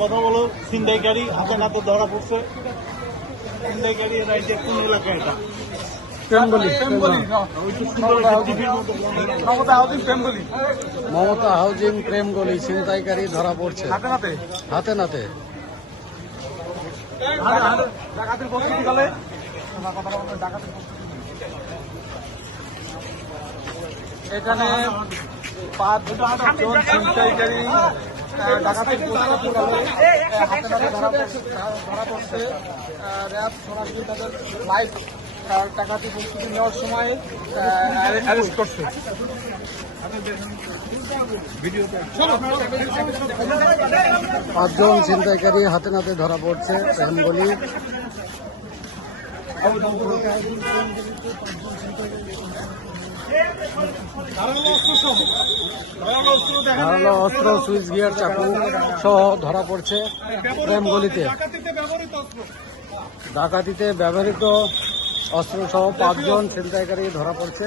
কথা বলো। ছিনতাইকারী হাতে নাতে ধরা পড়ছে। ছিনতাইকারী রাইটে কোন এলাকা এটা? মমতা হাউজিং প্রেমগলি ছিনতাইকারী ধরা পড়ছে হাতে নাতে। এখানে 5 জন ছিনতাইকারী ডাকাতির প্রস্তুতি কালে হাতে নাতে ধরা পড়ছে। র্যাব সরাসরি তাদের লাইভ ডাকাতি প্রস্তুতি নেওয়ার সময় অ্যারেস্ট করছে। 5 জন ছিনতাইকারী হাতে নাতে ধরা পড়ছে প্রেমগলি। ধারালো অস্ত্র, সুইচ গিয়ার, চাকু সহ ধরা পড়ছে প্রেমগলিতে। ডাকাতিতে ব্যবহৃত অস্ত্র সহ 5 জন ছিনতাইকারী ধরা পড়ছে।